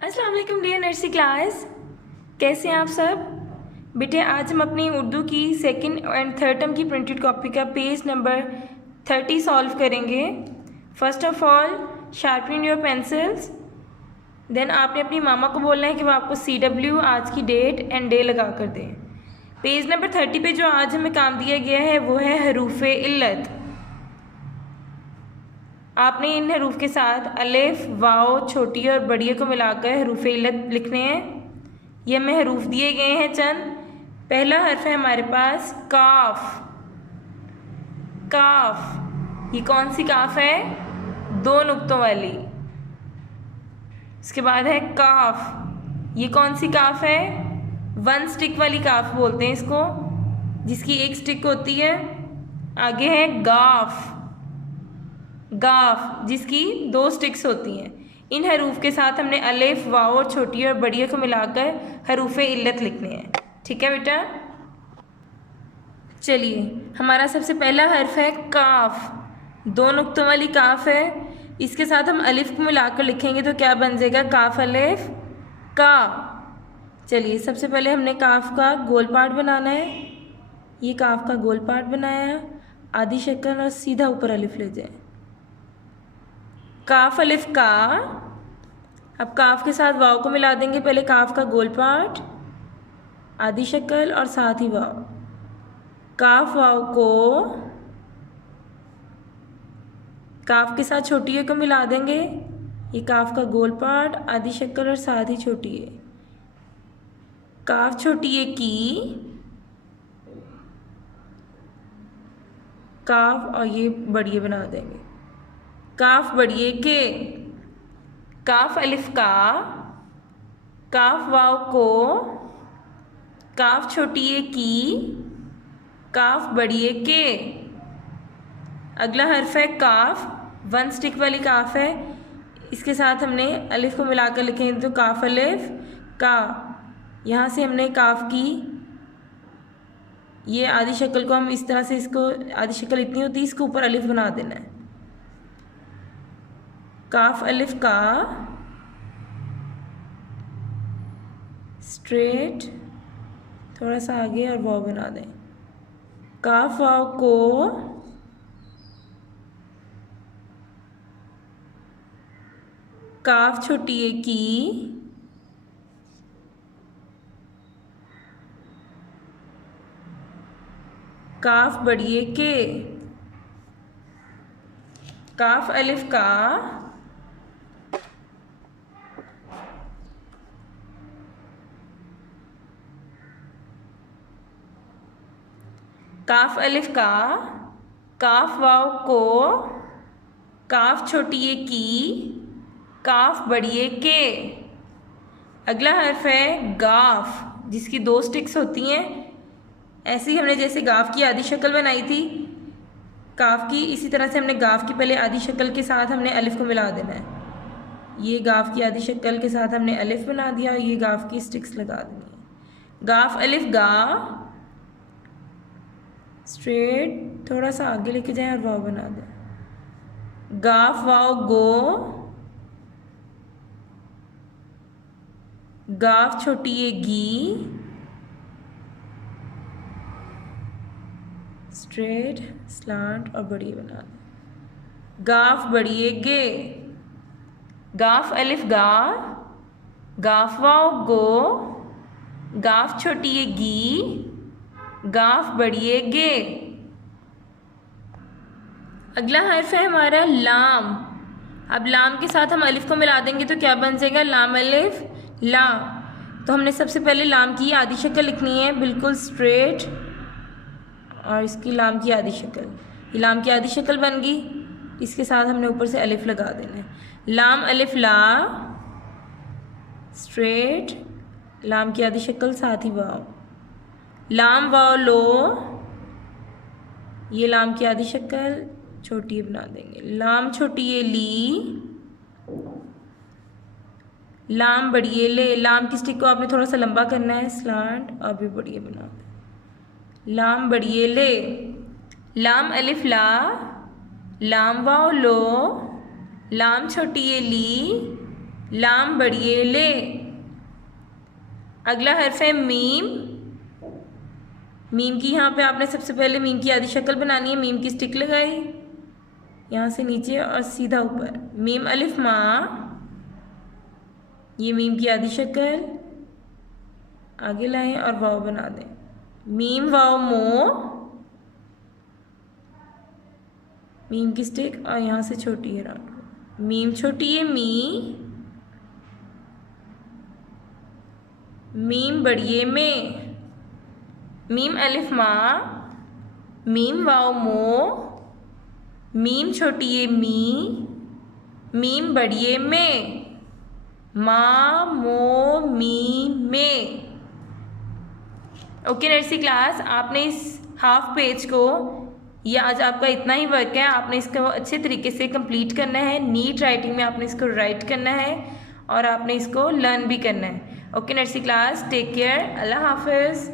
अस्सलाम वालेकुम dear nursery class, कैसे हैं आप सब। बेटे आज हम अपनी उर्दू की सेकंड एंड थर्ड टर्म की प्रिंटेड कॉपी का पेज नंबर 30 सॉल्व करेंगे। First of all sharpening your pencils. Then आपने अपनी मामा को बोलना है कि वो आपको CW आज की डेट एंड डे लगा कर दें। पेज नंबर 30 पे जो आज हमें काम दिया गया है वो है हरूफ़े इल्लत। आपने इन हरूफ के साथ अलिफ, वाव, छोटी और बड़िया को मिलाकर हरूफ इल्लत लिखने हैं। ये हमें हरूफ दिए गए हैं चंद। पहला हर्फ है हमारे पास काफ। काफ, ये कौन सी काफ है? दो नुक्तों वाली। इसके बाद है काफ, ये कौन सी काफ है? वन स्टिक वाली काफ बोलते हैं इसको, जिसकी एक स्टिक होती है। आगे है गाफ। गाफ, जिसकी दो स्टिक्स होती हैं। इन हरूफ के साथ हमने अलिफ, वाव और छोटी और बड़िया को मिलाकर हरूफ़े इल्लत लिखने हैं। ठीक है बेटा, चलिए हमारा सबसे पहला हर्फ है काफ। दो नुक्तों वाली काफ है, इसके साथ हम अलिफ को मिलाकर लिखेंगे तो क्या बन जाएगा? काफ अलिफ का। चलिए सबसे पहले हमने काफ का गोल पार्ट बनाना है। ये काफ का गोल पार्ट बनाया, आधी शक्ल और सीधा ऊपर अलिफ ले जाए। काफ अलिफ का। अब काफ के साथ वाव को मिला देंगे। पहले काफ का गोल पार्ट, आधी शक्ल और साथ ही वाव। काफ वाव को काफ के साथ छोटी ए को मिला देंगे। ये काफ का गोल पार्ट, आधी शक्ल और साथ ही छोटी ए। काफ छोटी ए की, काफ और ये बड़ी ए बना देंगे। काफ बड़िए के। काफ अलिफ का, काफ वाव को, काफ छोटी ए की, काफ बड़िए के। अगला हर्फ है काफ, वन स्टिक वाली काफ है। इसके साथ हमने अलिफ को मिलाकर लिखेंगे तो काफ अलिफ का। यहाँ से हमने काफ की ये आधी शक्ल को हम इस तरह से, इसको आधी शक्ल इतनी होती है, इसको ऊपर अलिफ बना देना है। काफ अलिफ का, स्ट्रेट थोड़ा सा आगे और वाव बना दें। काफ वाव को, काफ छोटी ए की, काफ बड़ी ए के। काफ अलिफ का, काफ अलिफ का, काफ वाव को, काफ छोटी ए की, काफ बड़ी ए के। अगला हर्फ है गाफ, जिसकी दो स्टिक्स होती हैं। ऐसे ही हमने जैसे गाफ की आधी शक्ल बनाई थी काफ की, इसी तरह से हमने गाफ की पहले आधी शक्ल के साथ हमने अलिफ को मिला देना है। ये गाफ की आधी शक्ल के साथ हमने अलिफ बना दिया, ये गाफ की स्टिक्स लगा देनी है। गाफ अलिफ गा, स्ट्रेट थोड़ा सा आगे लेके जाएं और वाव बना दें। गाफ वाव गो, गाफ छोटी ए गी, स्ट्रेट स्लांट और बड़ी बना दें। गाफ बड़ी ए गे। गाफ अलिफ गा, गाफ वाव गो, गाफ छोटी ए गी, गाफ बड़ी ए गे। अगला हर्फ है हमारा लाम। अब लाम के साथ हम अलिफ को मिला देंगे तो क्या बन जाएगा? लाम अलिफ ला। तो हमने सबसे पहले लाम की आधी शक्ल लिखनी है, बिल्कुल स्ट्रेट, और इसकी लाम की आधी शक्ल। ये लाम की आधी शक्ल बन गई, इसके साथ हमने ऊपर से अलिफ लगा देना है। लाम अलिफ ला, स्ट्रेट, लाम की आधी शक्ल साथ ही वाव। लाम वाव लो, ये लाम की आधी शक्ल छोटी बना देंगे। लाम छोटी ए ली, लाम बड़ी ए ले। लाम की स्टिक को आपने थोड़ा सा लंबा करना है, स्लांट, और भी बड़ी ए बना दें। लाम बड़ी ए ले। लाम अलिफ ला, लाम वाव लो, लाम छोटी ए ली, लाम बढ़िए ले। अगला हर्फ है मीम। मीम की यहाँ पे आपने सबसे पहले मीम की आधी शक्ल बनानी है। मीम की स्टिक लगाई यहाँ से नीचे और सीधा ऊपर। मीम अलिफ माँ, ये मीम की आधी शक्ल आगे लाएं और वाव बना दें। मीम वाव मो, मीम की स्टिक और यहाँ से छोटी है राउंड। मीम छोटी है मी, मीम बढ़िए में। मीम अलिफ माँ, मीम वाव मो, मीम छोटी है मी, मीम बढ़िए में। मा मो मी में। ओके नर्सरी क्लास, आपने इस हाफ पेज को, ये आज आपका इतना ही वर्क है, आपने इसको अच्छे तरीके से कंप्लीट करना है। नीट राइटिंग में आपने इसको राइट करना है और आपने इसको लर्न भी करना है। Okay nursery class, take care, अल्लाह हाफिज़।